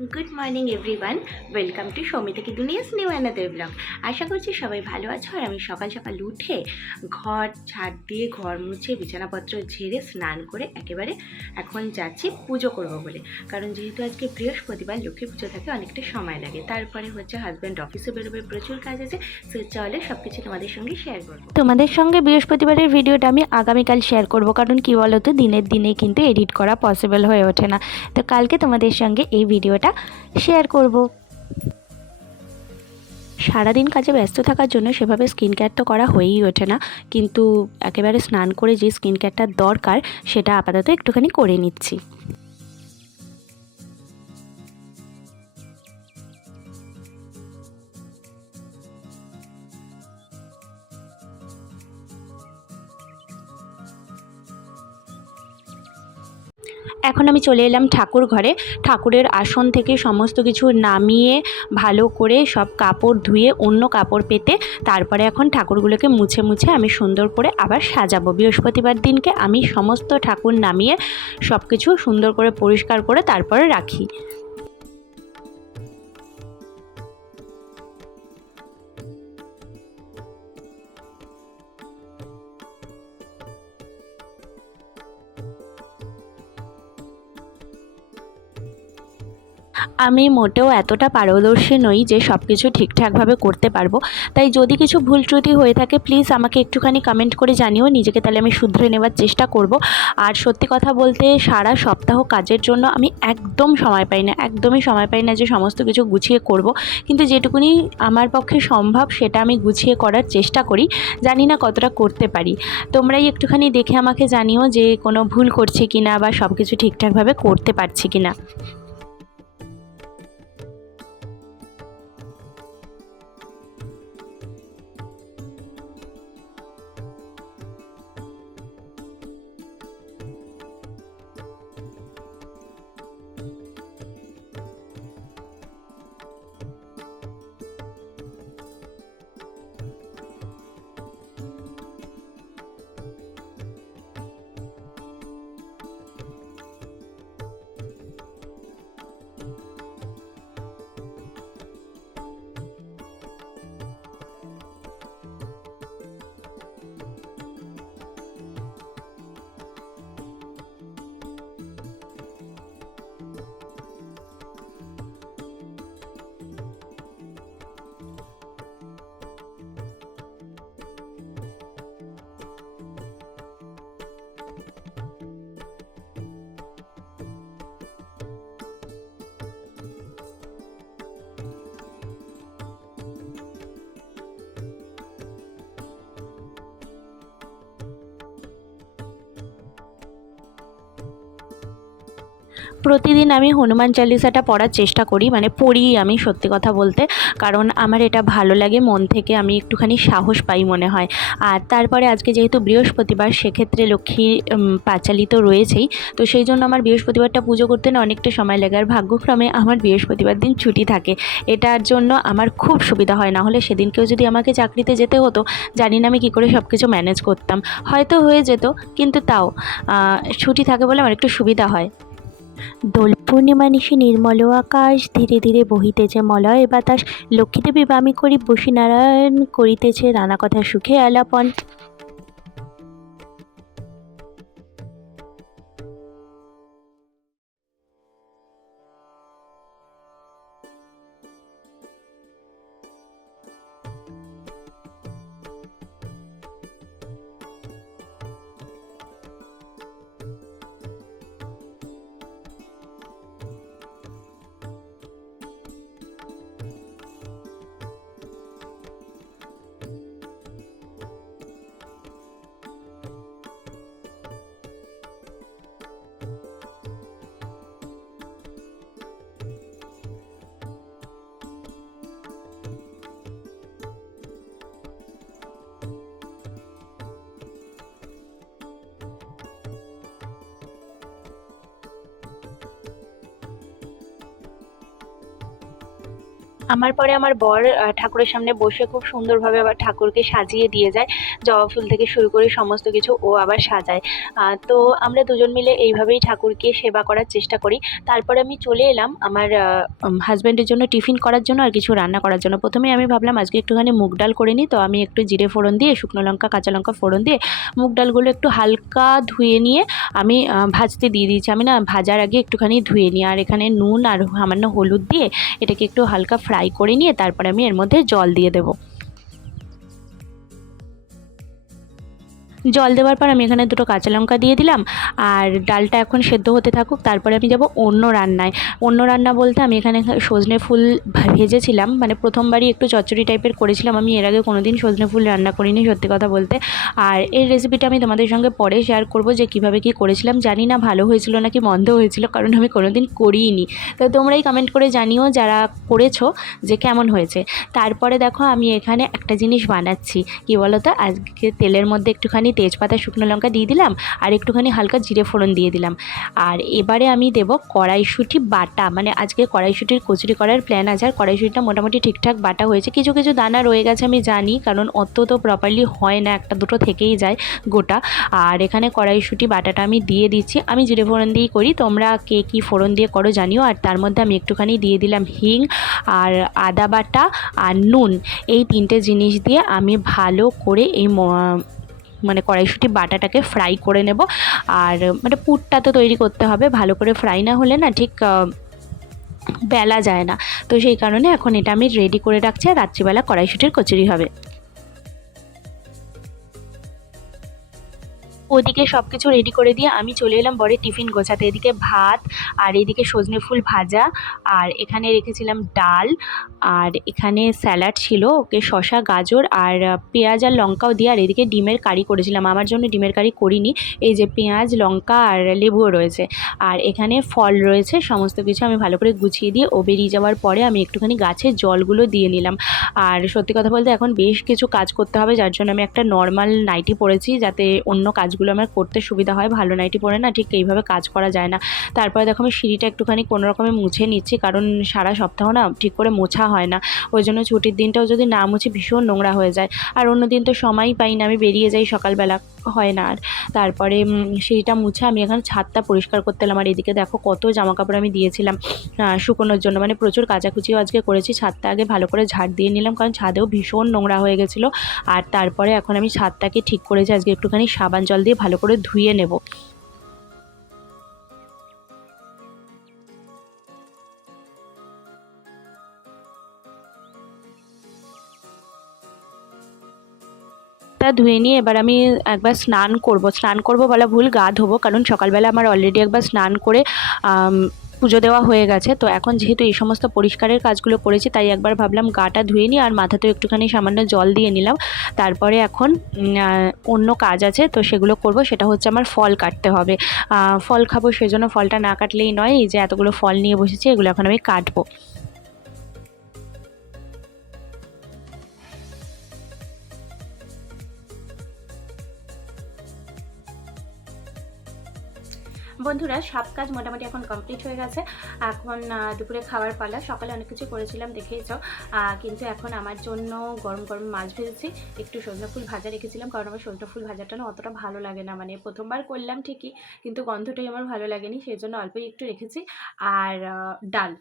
Good morning everyone, welcome to Soumita কি দুনিয়াস new another blog. আশা করছি সবাই ভালো আছো। আর আমি সকাল সকাল উঠে ঘর ঝাড় দিয়ে ঘর মুছে বিছানাপত্র ঝেড়ে স্নান করে একেবারে এখন যাচ্ছি পুজো করব বলে। কারণ যেহেতু আজকে বৃহস্পতিবার, লক্ষ্মী পুজো থাকে, অনেকটা সময় লাগে। তারপরে হচ্ছে হাজব্যান্ড অফিসে বেরোবে, প্রচুর কাজ আছে। সো চলে সব কিছু তোমাদের সঙ্গে শেয়ার করবো। তোমাদের সঙ্গে বৃহস্পতিবারের ভিডিওটা আমি আগামীকাল শেয়ার করব, কারণ কি বলো তো, দিনের দিনে কিন্তু এডিট করা পসিবল হয়ে ওঠে না। তো কালকে তোমাদের সঙ্গে এই ভিডিওটা শেয়ার করব। সারাদিন কাজে ব্যস্ত থাকার জন্য সেভাবে স্কিন কেয়ার তো করা হয়েই ওঠে না, কিন্তু একেবারে স্নান করে যে স্কিন কেয়ারটার দরকার সেটা আপাতত একটুখানি করে নিচ্ছি। এখন আমি চলে এলাম ঠাকুর ঘরে। ঠাকুরের আসন থেকে সমস্ত কিছু নামিয়ে ভালো করে সব কাপড় ধুয়ে অন্য কাপড় পেতে তারপরে এখন ঠাকুরগুলোকে মুছে মুছে আমি সুন্দর করে আবার সাজাবো। বৃহস্পতিবার দিনকে আমি সমস্ত ঠাকুর নামিয়ে সব কিছু সুন্দর করে পরিষ্কার করে তারপরে রাখি। আমি মোটেও এতটা পারদর্শী নই যে সব কিছু ঠিকঠাকভাবে করতে পারবো, তাই যদি কিছু ভুল ত্রুটি হয়ে থাকে প্লিজ আমাকে একটুখানি কমেন্ট করে জানিও, নিজেকে তাহলে আমি শুধরে নেওয়ার চেষ্টা করব। আর সত্যি কথা বলতে সারা সপ্তাহ কাজের জন্য আমি একদমই সময় পাই না যে সমস্ত কিছু গুছিয়ে করব, কিন্তু যেটুকুনি আমার পক্ষে সম্ভব সেটা আমি গুছিয়ে করার চেষ্টা করি। জানি না কতটা করতে পারি, তোমরাই একটুখানি দেখে আমাকে জানিও যে কোনো ভুল করছি কিনা বা সব কিছু ঠিকঠাকভাবে করতে পারছি কিনা। প্রতিদিন আমি হনুমান চালিসাটা পড়ার চেষ্টা করি, মানে পড়ি আমি সত্যি কথা বলতে, কারণ আমার এটা ভালো লাগে, মন থেকে আমি একটুখানি সাহস পাই মনে হয়। আর তারপরে আজকে যেহেতু বৃহস্পতিবার, সেক্ষেত্রে লক্ষ্মী পাঁচালী তো রয়েছেই, তো সেই জন্য আমার বৃহস্পতিবারটা পুজো করতে না অনেকটা সময় লাগে। আর ভাগ্যক্রমে আমার বৃহস্পতিবার দিন ছুটি থাকে, এটার জন্য আমার খুব সুবিধা হয়। না হলে সেদিনকেও যদি আমাকে চাকরিতে যেতে হতো, জানি না আমি কী করে সব কিছু ম্যানেজ করতাম। হয়তো হয়ে যেত, কিন্তু তাও ছুটি থাকে বলে আমার একটু সুবিধা হয়। দোল পূর্ণিমা নিশি নির্মল আকাশ, ধীরে ধীরে বহিতেছে মলয় বাতাস, লক্ষ্মীদেবী বামি করি বসি নারায়ণ, করিতেছে নানা কথা সুখে আলাপন। আমার পরে আমার বর ঠাকুরের সামনে বসে খুব সুন্দরভাবে আবার ঠাকুরকে সাজিয়ে দিয়ে যায়। জবা ফুল থেকে শুরু করে সমস্ত কিছু ও আবার সাজায়। তো আমরা দুজন মিলে এইভাবেই ঠাকুরকে সেবা করার চেষ্টা করি। তারপরে আমি চলে এলাম আমার হাজব্যান্ডের জন্য টিফিন করার জন্য আর কিছু রান্না করার জন্য। প্রথমে আমি ভাবলাম আজকে একটুখানি মুগ ডাল করে নিই, তো আমি একটু জিরে ফোড়ন দিয়ে, শুকনো লঙ্কা, কাঁচা লঙ্কা ফোড়ন দিয়ে মুগ ডালগুলো একটু হালকা ধুয়ে নিয়ে আমি ভাজতে দিয়ে দিয়েছি। আমি না ভাজার আগে একটুখানি ধুয়ে নিই, আর এখানে নুন আর সামান্য হলুদ দিয়ে এটাকে একটু হালকা ফ্রাই করে নিয়ে তারপরে আমি এর মধ্যে জল দিয়ে দেবো। জল দেওয়ার পর আমি এখানে দুটো কাঁচা লঙ্কা দিয়ে দিলাম, আর ডালটা এখন সেদ্ধ হতে থাকুক। তারপরে আমি যাব অন্য রান্নায়। অন্য রান্না বলতে আমি এখানে সজনে ফুল ভেজেছিলাম, মানে প্রথমবারই একটু চচ্চড়ি টাইপের করেছিলাম। আমি এর আগে কোনোদিন সজনে ফুল রান্না করিনি সত্যি কথা বলতে। আর এই রেসিপিটা আমি তোমাদের সঙ্গে পরে শেয়ার করব যে কীভাবে কী করেছিলাম। জানি না ভালো হয়েছিল নাকি মন্দ হয়েছিল, কারণ আমি কোনোদিন করিইনি। তো তোমরাই কমেন্ট করে জানিও যারা করেছো যে কেমন হয়েছে। তারপরে দেখো আমি এখানে একটা জিনিস বানাচ্ছি, কী বলো তো, আজকে তেলের মধ্যে একটুখানি তেজপাতা, শুকনো লঙ্কা দিয়ে দিলাম, আর একটুখানি হালকা জিরে ফোড়ন দিয়ে দিলাম। আর এবারে আমি দেব কড়াইশুঁটি বাটা, মানে আজকে কড়াইশুঁটির কচুরি করার প্ল্যান আছে। আর কড়াইশুঁটিটা মোটামুটি ঠিকঠাক বাটা হয়েছে, কিছু কিছু দানা রয়ে গেছে আমি জানি, কারণ অত তো প্রপারলি হয় না, একটা দুটো থেকেই যায় গোটা। আর এখানে কড়াইশুঁটি বাটাটা আমি দিয়ে দিচ্ছি। আমি জিরে ফোড়ন দিয়েই করি, তোমরা কে কী ফোড়ন দিয়ে করো জানিও। আর তার মধ্যে আমি একটুখানি দিয়ে দিলাম হিং আর আদা বাটা আর নুন। এই তিনটে জিনিস দিয়ে আমি ভালো করে এই মানে কড়াইশুঁটি বাটাটাকে ফ্রাই করে নেব। আর মানে পুরটা তো তৈরি করতে হবে, ভালো করে ফ্রাই না হলে না ঠিক বেলা যায় না। তো সেই কারণে এখন এটা আমি রেডি করে রাখছি, আর রাত্রিবেলা কড়াইশুঁটির কচুরি হবে। ওদিকে সব কিছু রেডি করে দিয়ে আমি চলে এলাম বরের টিফিন গোছাতে। এদিকে ভাত, আর এদিকে সজনে ফুল ভাজা, আর এখানে রেখেছিলাম ডাল, আর এখানে স্যালাড ছিল, ওকে শসা, গাজর আর পেঁয়াজ আর লঙ্কাও দিয়ে। আর এদিকে ডিমের কারি করেছিলাম, আমার জন্য ডিমের কারি করিনি। এই যে পেঁয়াজ, লঙ্কা আর লেবুও রয়েছে, আর এখানে ফল রয়েছে। সমস্ত কিছু আমি ভালো করে গুছিয়ে দিয়ে ও বেরিয়ে যাওয়ার পরে আমি একটুখানি গাছের জলগুলো দিয়ে নিলাম। আর সত্যি কথা বলতে এখন বেশ কিছু কাজ করতে হবে, যার জন্য আমি একটা নর্মাল নাইটি পরেছি, যাতে অন্য কাজগুলো আমার করতে সুবিধা হয়। ভালো নাইটি পরে না ঠিক এইভাবে কাজ করা যায় না। তারপরে দেখো আমি সিঁড়িটা একটুখানি কোনো রকমে মুছে নিচ্ছি, কারণ সারা সপ্তাহ না ঠিক করে মোছা হয় না। ওই জন্য ছুটির দিনটাও যদি না মুছি ভীষণ নোংরা হয়ে যায়। আর অন্য দিন তো সময়ই পাই না, আমি বেরিয়ে যাই সকালবেলা, হয় না আর। তারপরে সিঁড়িটা মুছে আমি এখন ছাদটা পরিষ্কার করতে এলাম। আর এদিকে দেখো কত জামাকাপড় আমি দিয়েছিলাম শুকোনোর জন্য, মানে প্রচুর কাচাকুচিও আজকে করেছি। ছাদটা আগে ভালো করে ঝাড় দিয়ে নিলাম, কারণ ছাদেও ভীষণ নোংরা হয়ে গেছিলো। আর তারপরে এখন আমি ছাদটাকে ঠিক করেছি, আজকে একটুখানি সাবান জল দিয়ে ভালো করে ধুয়ে নেব। তা ধুয়ে নিয়ে এবার আমি একবার স্নান করব বলা ভুল, গা ধোবো, কারণ সকালবেলা আমার অলরেডি একবার স্নান করে পুজো দেওয়া হয়ে গেছে। তো এখন যেহেতু এই সমস্ত পরিষ্কারের কাজগুলো করেছি, তাই একবার ভাবলাম গাটা ধুয়ে নিই, আর মাথাতেও একটুখানি সামান্য জল দিয়ে নিলাম। তারপরে এখন অন্য কাজ আছে, তো সেগুলো করব। সেটা হচ্ছে আমার ফল কাটতে হবে, ফল খাবো, সেজন্য ফলটা না কাটলেই নয়। এই যে এতগুলো ফল নিয়ে বসেছি, এগুলো এখন আমি কাটবো। বন্ধুরা, সব কাজ মোটামুটি এখন কমপ্লিট হয়ে গেছে। এখন দুপুরে খাওয়ার পালা। সকালে অনেক কিছু করেছিলাম দেখেইছো, কিন্তু এখন আমার জন্য গরম গরম মাছ ভেজেছি, একটু সজনে ফুল ভাজা রেখেছিলাম, কারণ আমার সজনে ফুল ভাজাটা না অতটা ভালো লাগে না, মানে প্রথমবার করলাম ঠিকই, কিন্তু গন্ধটাই আমার ভালো লাগেনি, সেই জন্য অল্পই একটু রেখেছি। আর ডাল,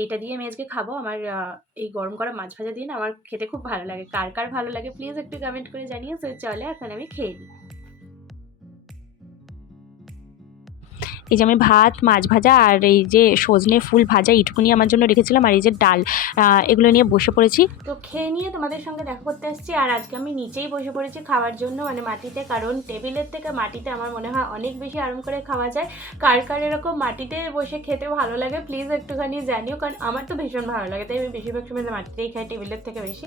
এইটা দিয়ে আমি আজকে খাবো। আমার এই গরম গরম মাছ ভাজা দিয়ে না আমার খেতে খুব ভালো লাগে। কার কার ভালো লাগে প্লিজ একটু কমেন্ট করে জানিয়ে। চলে এখন আমি খেয়ে নিই। এই যে আমি ভাত, মাছ ভাজা আর এই যে সজনে ফুল ভাজা এইটুকুনি আমার জন্য রেখেছিলাম, আর এই যে ডাল, এগুলো নিয়ে বসে পড়েছি। তো খেয়ে নিয়ে তোমাদের সঙ্গে দেখা করতে আসছি। আর আজকে আমি নিচেই বসে পড়েছি খাওয়ার জন্য, মানে মাটিতে, কারণ টেবিলের থেকে মাটিতে আমার মনে হয় অনেক বেশি আরাম করে খাওয়া যায়। কার কার এরকম মাটিতে বসে খেতে ভালো লাগে প্লিজ একটুখানি জানিও, কারণ আমার তো ভীষণ ভালো লাগে, তাই আমি বেশিরভাগ সময় মাটিতেই খাই টেবিলের থেকে বেশি।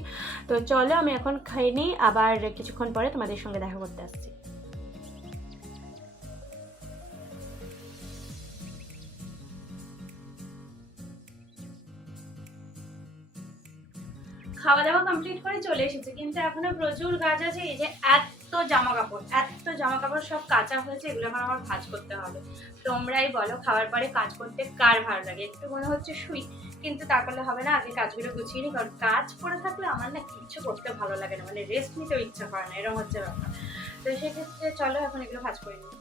তো চলো আমি এখন খেয়ে নিই, আবার কিছুক্ষণ পরে তোমাদের সঙ্গে দেখা করতে আসছি। খাওয়া দাওয়া কমপ্লিট করে চলে এসেছে, কিন্তু এখনো প্রচুর কাজ আছে। এই যে এত জামা কাপড় সব কাঁচা হয়েছে, এগুলো এখন আমার ভাঁজ করতে হবে। তোমরাই বলো খাওয়ার পরে কাজ করতে কার ভালো লাগে? একটু মনে হচ্ছে শুই, কিন্তু তা করলে হবে না, আগে কাজগুলো গুছিয়ে নিই, কারণ কাজ পড়ে থাকলে আমার না কিছু করতে ভালো লাগে না, মানে রেস্ট নিতেও ইচ্ছা করে না, এরকম হচ্ছে ব্যাপার। তো সেক্ষেত্রে চলো এখন এগুলো ভাঁজ করে নিই।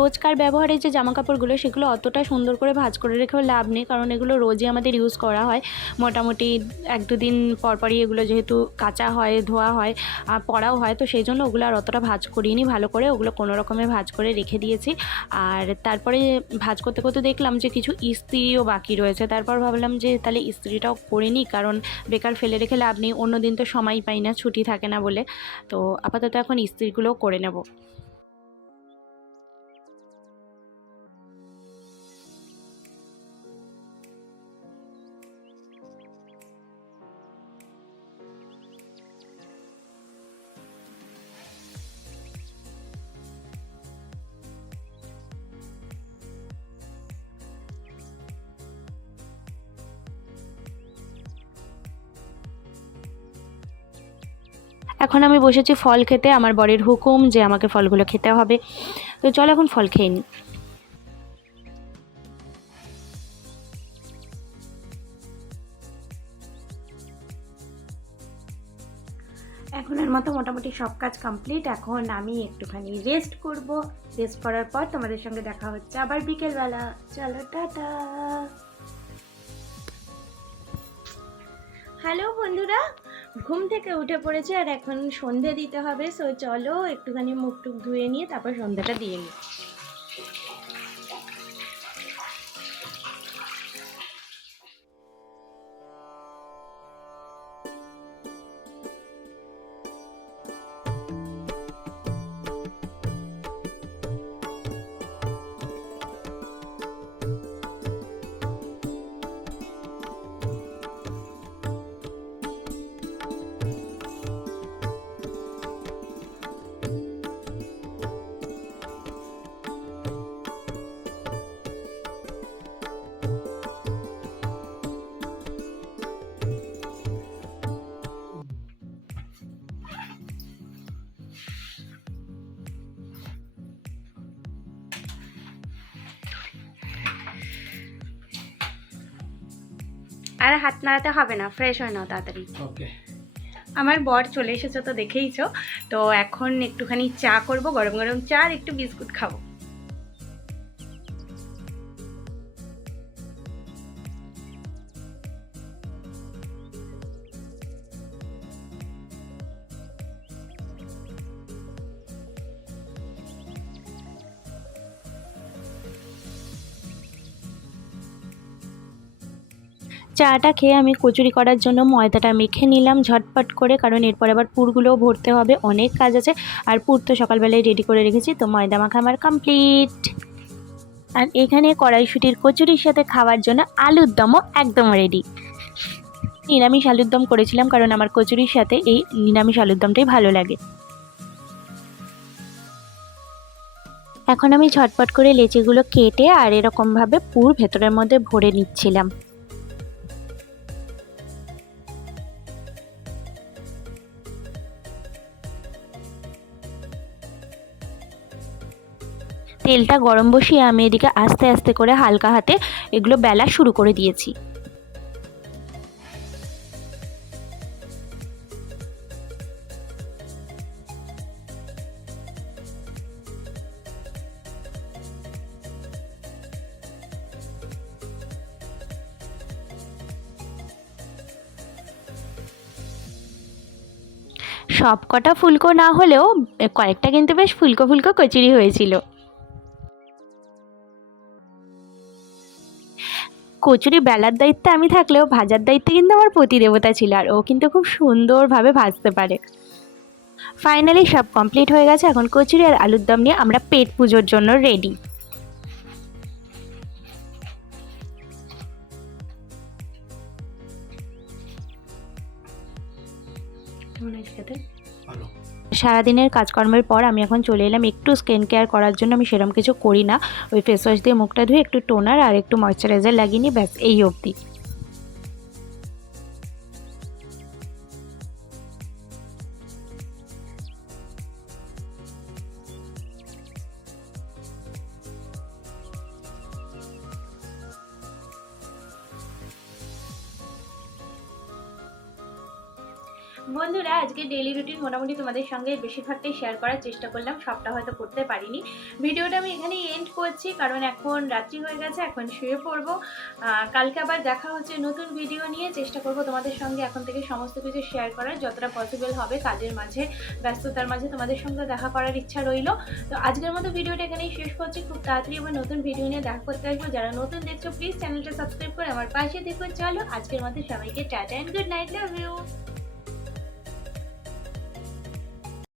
রোজকার ব্যবহারে যে জামাকাপড়গুলো সেগুলো অতটা সুন্দর করে ভাঁজ করে রেখেও লাভ নেই, কারণ এগুলো রোজই আমাদের ইউজ করা হয়। মোটামুটি 1-2 দিন পরপরই এগুলো যেহেতু কাচা হয়, ধোয়া হয়, পরাও হয়, তো সেই জন্য ওগুলো আর অতটা ভাঁজ করিনি ভালো করে, ওগুলো কোনো রকমে ভাঁজ করে রেখে দিয়েছি। আর তারপরে ভাঁজ করতে করতে দেখলাম যে কিছু ইস্ত্রিও বাকি রয়েছে, তারপর ভাবলাম যে তাহলে ইস্ত্রিটাও করে নিই, কারণ বেকার ফেলে রেখে লাভ নেই, অন্য দিন তো সময় পাই না, ছুটি থাকে না বলে। তো আপাতত এখন ইস্ত্রিগুলোও করে নেব। এখন আমি বসেছি ফল খেতে, আমার বরের হুকুম যে আমাকে ফলগুলো খেতে হবে, তো চল এখন ফল খেয়ে নিই। এখনের মতো মোটামুটি সব কাজ কমপ্লিট, এখন আমি একটুখানি রেস্ট করব। রেস্ট করার পর তোমাদের সঙ্গে দেখা হচ্ছে আবার বিকেলবেলা। চলো টাটা। হ্যালো বন্ধুরা, ঘুম থেকে উঠে পড়েছে আর এখন সন্ধে দিতে হবে, সো চলো একটুখানি মুখ টুক ধুয়ে নিয়ে তারপর সন্ধ্যাটা দিয়ে নিই। আর হাত নাড়াতে হবে না, ফ্রেশ হয় নাও তাড়াতাড়ি। ওকে। আমার বর চলে এসেছে তো দেখেইছো, তো এখন একটুখানি চা করব, গরম গরম চা আর একটু বিস্কুট খাবো। চাটা খেয়ে আমি কচুরি করার জন্য ময়দাটা মেখে নিলাম ঝটপট করে, কারণ এরপর আবার পুরগুলোও ভরতে হবে, অনেক কাজ আছে। আর পুর তো সকালবেলায় রেডি করে রেখেছি, তো ময়দা মাখা আমার কমপ্লিট। আর এখানে কড়াইশুঁটির কচুরির সাথে খাওয়ার জন্য আলুর দমও একদম রেডি। নিরামিষ আলুর দম করেছিলাম, কারণ আমার কচুরির সাথে এই নিরামিষ আলুর দমটাই ভালো লাগে। এখন আমি ঝটপট করে লেচিগুলো কেটে আর এরকমভাবে পুর ভেতরের মধ্যে ভরে নিচ্ছিলাম। তেলটা গরম বসিয়ে আমি এদিকে আস্তে আস্তে করে হালকা হাতে এগুলো বেলা শুরু করে দিয়েছি। সব কটা ফুলকো না হলেও কয়েকটা কিন্তু বেশ ফুলকো ফুলকো কচুরি হয়েছিল। কচুরি বেলার দায়িত্বে আমি থাকলেও ভাজার দায়িত্বে কিন্তু আমার পতিদেবতা ছিল, আর ও কিন্তু খুব সুন্দরভাবে ভাজতে পারে। ফাইনালি সব কমপ্লিট হয়ে গেছে, এখন কচুরি আর আলুর দম নিয়ে আমরা পেট পুজোর জন্য রেডি। কেমন আছে খেতে? ভালো। সারাদিনের কাজকর্মের পর আমি এখন চলে এলাম একটু স্কিন কেয়ার করার জন্য। আমি সেরকম কিছু করি না, ওই ফেস ওয়াশ দিয়ে মুখটা ধুয়ে একটু টোনার আর একটু ময়শ্চারাইজার লাগিয়ে নিই, ব্যাস এই অবধি। বন্ধুরা, আজকে ডেইলি রুটিন মোটামুটি তোমাদের সঙ্গে বেশিরভাগটাই শেয়ার করার চেষ্টা করলাম, সবটা হয়তো করতে পারিনি। ভিডিওটা আমি এখানেই এন্ড করছি, কারণ এখন রাত্রি হয়ে গেছে, এখন শুয়ে পড়বো। কালকে আবার দেখা হচ্ছে নতুন ভিডিও নিয়ে। চেষ্টা করব তোমাদের সঙ্গে এখন থেকে সমস্ত কিছু শেয়ার করার, যতটা পসিবল হবে। কাজের মাঝে, ব্যস্ততার মাঝে তোমাদের সঙ্গে দেখা করার ইচ্ছা রইল। তো আজকের মতো ভিডিওটা এখানেই শেষ করছি। খুব তাড়াতাড়ি আবার নতুন ভিডিও নিয়ে দেখা করতে আসবো। যারা নতুন দেখছো প্লিজ চ্যানেলটা সাবস্ক্রাইব করে আমার পাশে দেখো। চলো আজকের মতো সবাইকে tata and good night, love you.